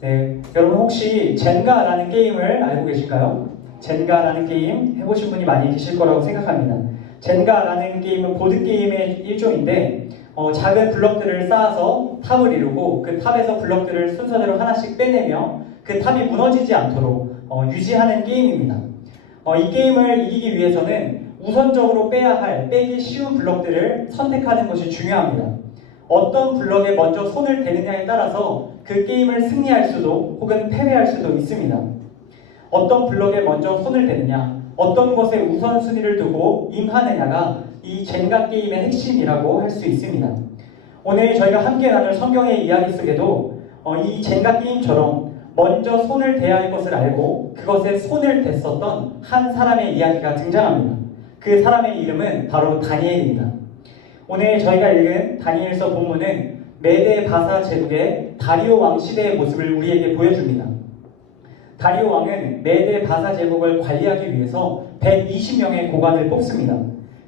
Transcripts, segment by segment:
네, 여러분 혹시 젠가라는 게임을 알고 계실까요? 젠가라는 게임 해보신 분이 많이 계실 거라고 생각합니다. 젠가라는 게임은 보드게임의 일종인데 작은 블럭들을 쌓아서 탑을 이루고 그 탑에서 블럭들을 순서대로 하나씩 빼내며 그 탑이 무너지지 않도록 유지하는 게임입니다. 이 게임을 이기기 위해서는 우선적으로 빼기 쉬운 블럭들을 선택하는 것이 중요합니다. 어떤 블럭에 먼저 손을 대느냐에 따라서 그 게임을 승리할 수도 혹은 패배할 수도 있습니다. 어떤 블럭에 먼저 손을 대느냐, 어떤 것에 우선순위를 두고 임하느냐가 이 젠가 게임의 핵심이라고 할 수 있습니다. 오늘 저희가 함께 나눌 성경의 이야기 속에도 이 젠가 게임처럼 먼저 손을 대야 할 것을 알고 그것에 손을 댔었던 한 사람의 이야기가 등장합니다. 그 사람의 이름은 바로 다니엘입니다. 오늘 저희가 읽은 다니엘서 본문은 메데 바사 제국의 다리오 왕 시대의 모습을 우리에게 보여줍니다. 다리오 왕은 메데 바사 제국을 관리하기 위해서 120명의 고관을 뽑습니다.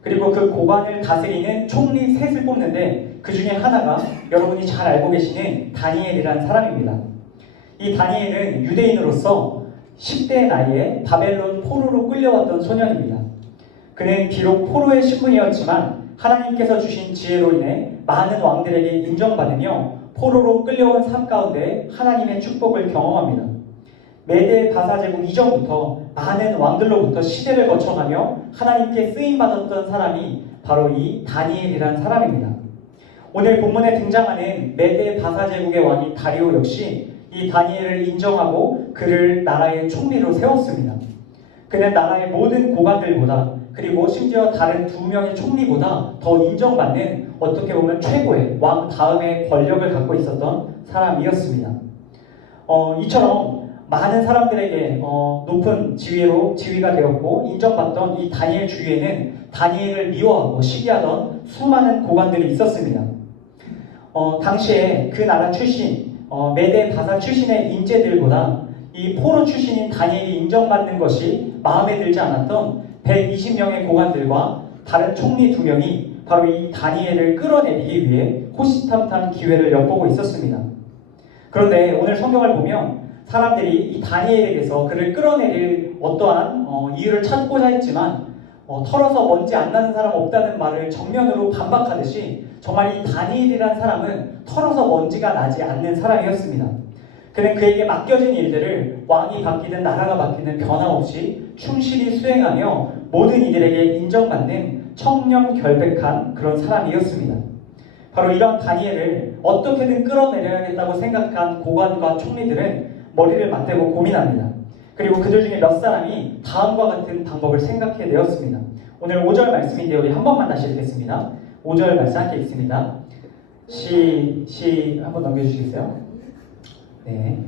그리고 그 고관을 다스리는 총리 셋을 뽑는데 그 중에 하나가 여러분이 잘 알고 계시는 다니엘이라는 사람입니다. 이 다니엘은 유대인으로서 10대 나이에 바벨론 포로로 끌려왔던 소년입니다. 그는 비록 포로의 신분이었지만 하나님께서 주신 지혜로 인해 많은 왕들에게 인정받으며 포로로 끌려온 삶 가운데 하나님의 축복을 경험합니다. 메데 바사 제국 이전부터 많은 왕들로부터 시대를 거쳐가며 하나님께 쓰임받았던 사람이 바로 이 다니엘이라는 사람입니다. 오늘 본문에 등장하는 메데 바사 제국의 왕인 다리오 역시 이 다니엘을 인정하고 그를 나라의 총리로 세웠습니다. 그는 나라의 모든 고관들보다 그리고 심지어 다른 2명의 총리보다 더 인정받는 어떻게 보면 최고의 왕 다음의 권력을 갖고 있었던 사람이었습니다. 이처럼 많은 사람들에게 높은 지위가 되었고 인정받던 이 다니엘 주위에는 다니엘을 미워하고 시기하던 수많은 고관들이 있었습니다. 당시에 그 나라 출신 메데 바사 출신의 인재들보다 이 포로 출신인 다니엘이 인정받는 것이 마음에 들지 않았던 120명의 고관들과 다른 총리 2명이 바로 이 다니엘을 끌어내리기 위해 호시탐탐 기회를 엿보고 있었습니다. 그런데 오늘 성경을 보면 사람들이 이 다니엘에게서 그를 끌어내릴 어떠한 이유를 찾고자 했지만 털어서 먼지 안 나는 사람 없다는 말을 정면으로 반박하듯이 정말 이 다니엘이라는 사람은 털어서 먼지가 나지 않는 사람이었습니다. 그는 그에게 맡겨진 일들을 왕이 바뀌든 나라가 바뀌든 변함없이 충실히 수행하며 모든 이들에게 인정받는 청렴결백한 그런 사람이었습니다. 바로 이런 다니엘을 어떻게든 끌어내려야겠다고 생각한 고관과 총리들은 머리를 맞대고 고민합니다. 그리고 그들 중에 몇 사람이 다음과 같은 방법을 생각해내었습니다. 오늘 5절 말씀인데 우리 한 번만 다시 읽겠습니다. 5절 말씀 함께 읽습니다. 한번 넘겨주시겠어요? 네.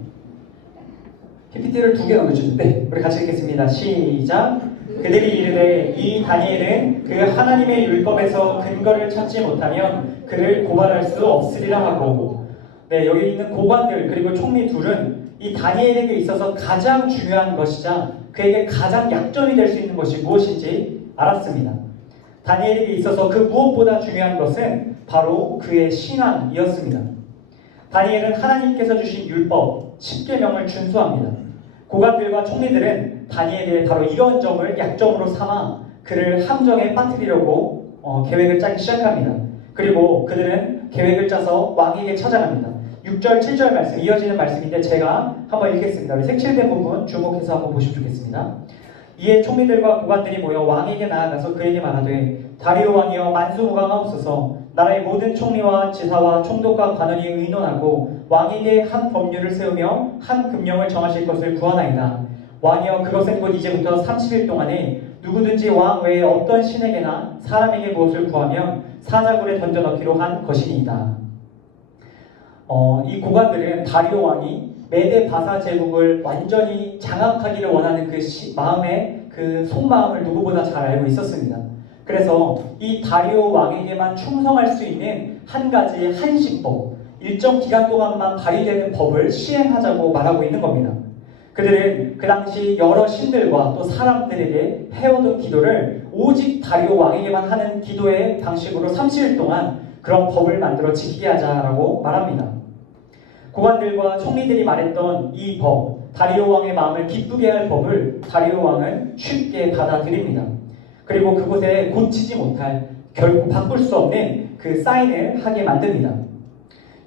PPT를 2개 넘겨주는데 우리 같이 읽겠습니다. 시작. 그들이 이르되 이 다니엘은 그 하나님의 율법에서 근거를 찾지 못하면 그를 고발할 수 없으리라 하고, 네, 여기 있는 고관들 그리고 총리 둘은 이 다니엘에게 있어서 가장 중요한 것이자 그에게 가장 약점이 될 수 있는 것이 무엇인지 알았습니다. 다니엘에게 있어서 그 무엇보다 중요한 것은 바로 그의 신앙이었습니다. 다니엘은 하나님께서 주신 율법 10계명을 준수합니다. 고관들과 총리들은 다니엘의 바로 이런 점을 약점으로 삼아 그를 함정에 빠뜨리려고 계획을 짜기 시작합니다. 그리고 그들은 계획을 짜서 왕에게 찾아갑니다. 6절, 7절 말씀 이어지는 말씀인데 제가 한번 읽겠습니다. 우리 색칠된 부분 주목해서 한번 보시면 좋겠습니다. 이에 총리들과 고관들이 모여 왕에게 나아가서 그에게 말하되 다리오 왕이여 만수무강하옵소서. 나라의 모든 총리와 지사와 총독과 관원이 의논하고 왕에게 한 법률을 세우며 한 금령을 정하실 것을 구하나이다. 왕이여 그것은 곧 이제부터 30일 동안에 누구든지 왕 외에 어떤 신에게나 사람에게 무엇을 구하면 사자굴에 던져넣기로 한 것이니이다. 이 고관들은 다리오 왕이 메데 바사 제국을 완전히 장악하기를 원하는 그 마음의 그 속마음을 누구보다 잘 알고 있었습니다. 그래서 이 다리오 왕에게만 충성할 수 있는 한 가지의 한시법, 일정 기간 동안만 발휘되는 법을 시행하자고 말하고 있는 겁니다. 그들은 그 당시 여러 신들과 또 사람들에게 해오던 기도를 오직 다리오 왕에게만 하는 기도의 방식으로 30일 동안 그런 법을 만들어 지키게 하자라고 말합니다. 고관들과 총리들이 말했던 이 법, 다리오 왕의 마음을 기쁘게 할 법을 다리오 왕은 쉽게 받아들입니다. 그리고 그곳에 고치지 못할, 결국 바꿀 수 없는 그 사인을 하게 만듭니다.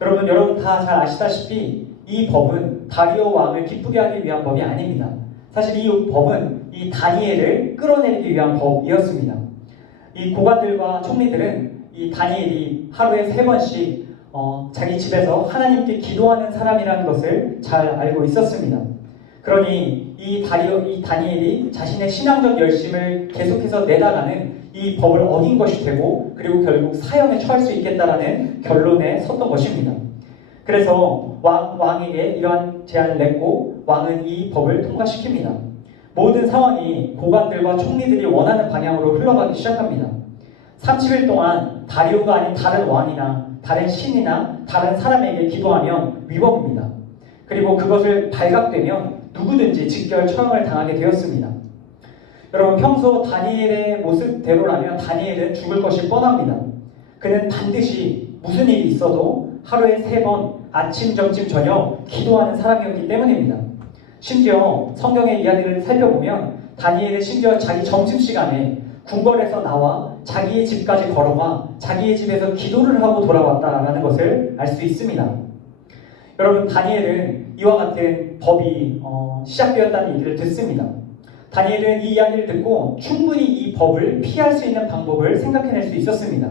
여러분 다 잘 아시다시피 이 법은 다리오 왕을 기쁘게 하기 위한 법이 아닙니다. 사실 이 법은 이 다니엘을 끌어내리기 위한 법이었습니다. 이 고관들과 총리들은 이 다니엘이 하루에 3번씩 자기 집에서 하나님께 기도하는 사람이라는 것을 잘 알고 있었습니다. 그러니 이 다니엘이 자신의 신앙적 열심을 계속해서 내다가는 이 법을 어긴 것이 되고, 그리고 결국 사형에 처할 수 있겠다라는 결론에 섰던 것입니다. 그래서 왕에게 이러한 제안을 냈고, 왕은 이 법을 통과시킵니다. 모든 상황이 고관들과 총리들이 원하는 방향으로 흘러가기 시작합니다. 30일 동안 다리오가 아닌 다른 왕이나 다른 신이나 다른 사람에게 기도하면 위법입니다. 그리고 그것을 발각되면 누구든지 직결 처형을 당하게 되었습니다. 여러분, 평소 다니엘의 모습대로라면 다니엘은 죽을 것이 뻔합니다. 그는 반드시 무슨 일이 있어도 하루에 3번 아침, 점심, 저녁 기도하는 사람이었기 때문입니다. 심지어 성경의 이야기를 살펴보면 다니엘은 심지어 자기 점심시간에 궁궐에서 나와 자기의 집까지 걸어가 자기의 집에서 기도를 하고 돌아왔다라는 것을 알 수 있습니다. 여러분, 다니엘은 이와 같은 법이 시작되었다는 얘기를 듣습니다. 다니엘은 이 이야기를 듣고 충분히 이 법을 피할 수 있는 방법을 생각해낼 수 있었습니다.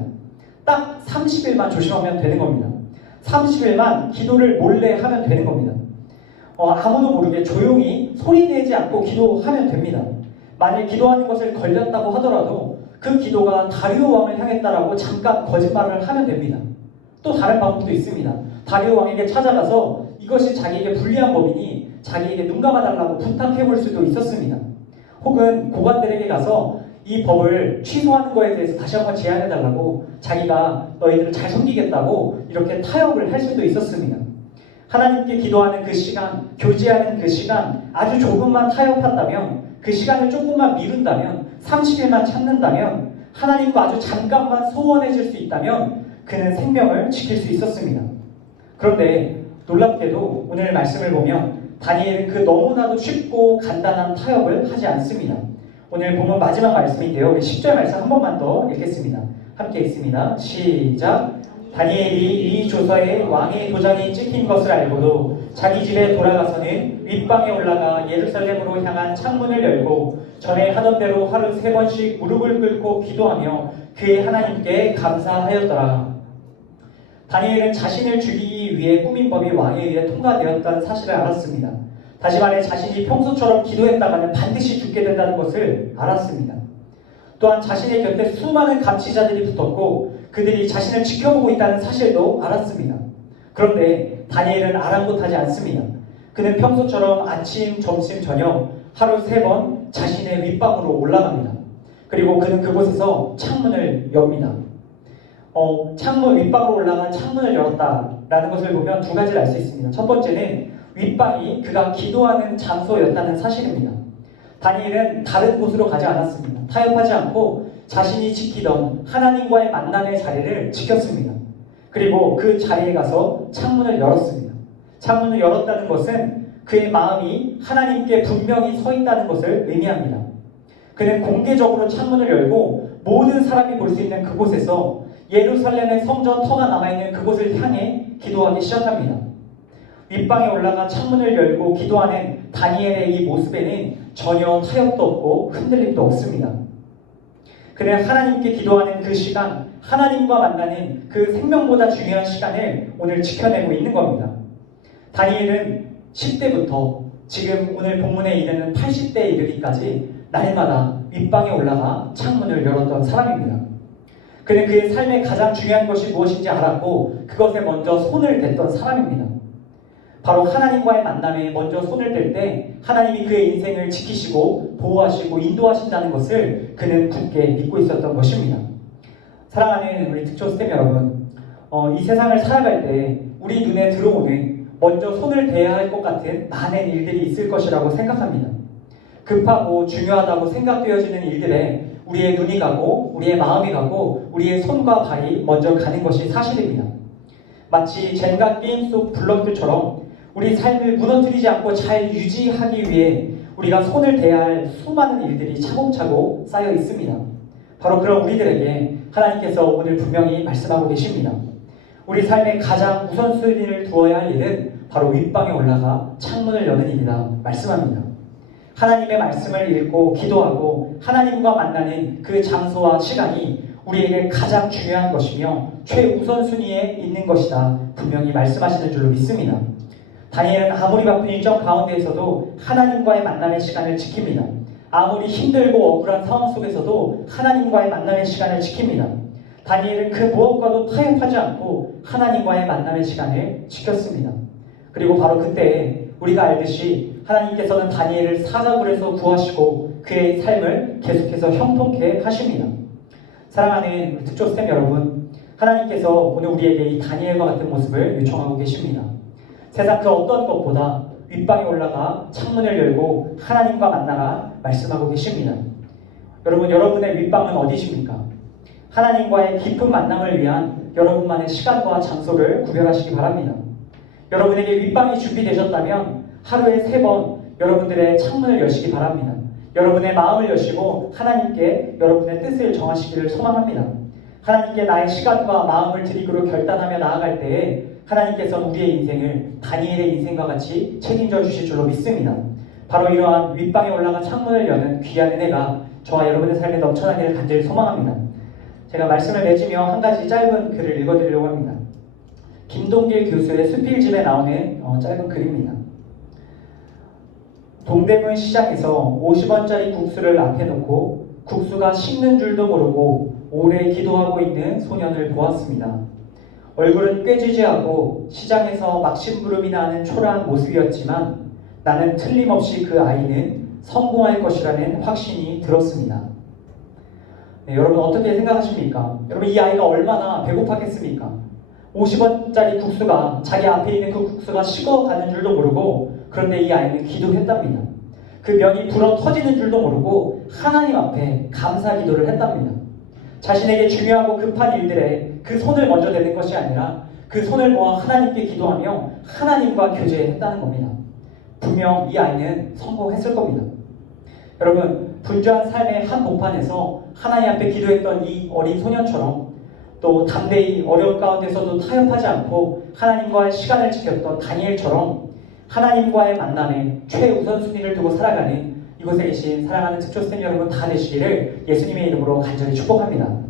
딱 30일만 조심하면 되는 겁니다. 30일만 기도를 몰래 하면 되는 겁니다. 아무도 모르게 조용히 소리내지 않고 기도하면 됩니다. 만일 기도하는 것을 걸렸다고 하더라도 그 기도가 다리오 왕을 향했다라고 잠깐 거짓말을 하면 됩니다. 또 다른 방법도 있습니다. 다리오 왕에게 찾아가서 이것이 자기에게 불리한 법이니 자기에게 눈 감아달라고 부탁해볼 수도 있었습니다. 혹은 고관들에게 가서 이 법을 취소하는 것에 대해서 다시 한번 제안해달라고, 자기가 너희들을 잘 섬기겠다고 이렇게 타협을 할 수도 있었습니다. 하나님께 기도하는 그 시간, 교제하는 그 시간, 아주 조금만 타협한다면, 그 시간을 조금만 미룬다면, 30일만 참는다면, 하나님과 아주 잠깐만 소원해질 수 있다면 그는 생명을 지킬 수 있었습니다. 그런데 놀랍게도 오늘 말씀을 보면 다니엘은 그 너무나도 쉽고 간단한 타협을 하지 않습니다. 오늘 보면 마지막 말씀인데요. 우리 10절 말씀 한 번만 더 읽겠습니다. 함께 읽습니다. 시작. 다니엘이 이 조서에 왕의 도장이 찍힌 것을 알고도 자기 집에 돌아가서는 윗방에 올라가 예루살렘으로 향한 창문을 열고 전에 하던 대로 하루 3번씩 무릎을 꿇고 기도하며 그의 하나님께 감사하였더라. 다니엘은 자신을 죽이기 위해 꾸민 법이 왕에 의해 통과되었다는 사실을 알았습니다. 다시 말해 자신이 평소처럼 기도했다가는 반드시 죽게 된다는 것을 알았습니다. 또한 자신의 곁에 수많은 감시자들이 붙었고 그들이 자신을 지켜보고 있다는 사실도 알았습니다. 그런데 다니엘은 아랑곳하지 않습니다. 그는 평소처럼 아침, 점심, 저녁 하루 3번 자신의 윗방으로 올라갑니다. 그리고 그는 그곳에서 창문을 엽니다. 창문 윗방으로 올라간 창문을 열었다라는 것을 보면 2가지를 알 수 있습니다. 첫 번째는 윗방이 그가 기도하는 장소였다는 사실입니다. 다니엘은 다른 곳으로 가지 않았습니다. 타협하지 않고 자신이 지키던 하나님과의 만남의 자리를 지켰습니다. 그리고 그 자리에 가서 창문을 열었습니다. 창문을 열었다는 것은 그의 마음이 하나님께 분명히 서 있다는 것을 의미합니다. 그는 공개적으로 창문을 열고 모든 사람이 볼 수 있는 그곳에서 예루살렘의 성전 터가 남아있는 그곳을 향해 기도하기 시작합니다. 윗방에 올라가 창문을 열고 기도하는 다니엘의 이 모습에는 전혀 타협도 없고 흔들림도 없습니다. 그는 하나님께 기도하는 그 시간, 하나님과 만나는 그 생명보다 중요한 시간을 오늘 지켜내고 있는 겁니다. 다니엘은 10대부터 지금 오늘 본문에 이르는 80대에 이르기까지 날마다 윗방에 올라가 창문을 열었던 사람입니다. 그는 그의 삶의 가장 중요한 것이 무엇인지 알았고 그것에 먼저 손을 댔던 사람입니다. 바로 하나님과의 만남에 먼저 손을 댈 때 하나님이 그의 인생을 지키시고 보호하시고 인도하신다는 것을 그는 굳게 믿고 있었던 것입니다. 사랑하는 우리 특초스템 여러분, 이 세상을 살아갈 때 우리 눈에 들어오는 먼저 손을 대야 할 것 같은 많은 일들이 있을 것이라고 생각합니다. 급하고 중요하다고 생각되어지는 일들에 우리의 눈이 가고 우리의 마음이 가고 우리의 손과 발이 먼저 가는 것이 사실입니다. 마치 젠가 게임 속 블럭들처럼 우리 삶을 무너뜨리지 않고 잘 유지하기 위해 우리가 손을 대야 할 수많은 일들이 차곡차곡 쌓여 있습니다. 바로 그런 우리들에게 하나님께서 오늘 분명히 말씀하고 계십니다. 우리 삶의 가장 우선순위를 두어야 할 일은 바로 윗방에 올라가 창문을 여는 일이다 말씀합니다. 하나님의 말씀을 읽고 기도하고 하나님과 만나는 그 장소와 시간이 우리에게 가장 중요한 것이며 최우선순위에 있는 것이다 분명히 말씀하시는 줄로 믿습니다. 다니엘은 아무리 바쁜 일정 가운데에서도 하나님과의 만남의 시간을 지킵니다. 아무리 힘들고 억울한 상황 속에서도 하나님과의 만남의 시간을 지킵니다. 다니엘은 그 무엇과도 타협하지 않고 하나님과의 만남의 시간을 지켰습니다. 그리고 바로 그때 우리가 알듯이 하나님께서는 다니엘을 사자굴에서 구하시고 그의 삶을 계속해서 형통케 하십니다. 사랑하는 특조스템 여러분, 하나님께서 오늘 우리에게 이 다니엘과 같은 모습을 요청하고 계십니다. 세상 그 어떤 것보다 윗방에 올라가 창문을 열고 하나님과 만나라 말씀하고 계십니다. 여러분, 여러분의 윗방은 어디십니까? 하나님과의 깊은 만남을 위한 여러분만의 시간과 장소를 구별하시기 바랍니다. 여러분에게 윗방이 준비되셨다면 하루에 3번 여러분들의 창문을 여시기 바랍니다. 여러분의 마음을 여시고 하나님께 여러분의 뜻을 정하시기를 소망합니다. 하나님께 나의 시간과 마음을 드리기로 결단하며 나아갈 때에 하나님께서는 우리의 인생을 다니엘의 인생과 같이 책임져 주실 줄로 믿습니다. 바로 이러한 윗방에 올라간 창문을 여는 귀한 은혜가 저와 여러분의 삶에 넘쳐나기를 간절히 소망합니다. 제가 말씀을 맺으며 한 가지 짧은 글을 읽어드리려고 합니다. 김동길 교수의 수필집에 나오는 짧은 글입니다. 동대문 시장에서 50원짜리 국수를 앞에 놓고 국수가 식는 줄도 모르고 오래 기도하고 있는 소년을 보았습니다. 얼굴은 꾀지지하고 시장에서 막심부름이 나는 초라한 모습이었지만 나는 틀림없이 그 아이는 성공할 것이라는 확신이 들었습니다. 네, 여러분 어떻게 생각하십니까? 여러분 이 아이가 얼마나 배고팠겠습니까? 50원짜리 국수가 자기 앞에 있는 그 국수가 식어가는 줄도 모르고 그런데 이 아이는 기도했답니다. 그 면이 불어 터지는 줄도 모르고 하나님 앞에 감사 기도를 했답니다. 자신에게 중요하고 급한 일들에 그 손을 먼저 대는 것이 아니라 그 손을 모아 하나님께 기도하며 하나님과 교제했다는 겁니다. 분명 이 아이는 성공했을 겁니다. 여러분, 분주한 삶의 한복판에서 하나님 앞에 기도했던 이 어린 소년처럼 또 담대히 어려운 가운데서도 타협하지 않고 하나님과의 시간을 지켰던 다니엘처럼 하나님과의 만남에 최우선순위를 두고 살아가는 이곳에 계신 사랑하는 특조스템 여러분 다 되시기를 예수님의 이름으로 간절히 축복합니다.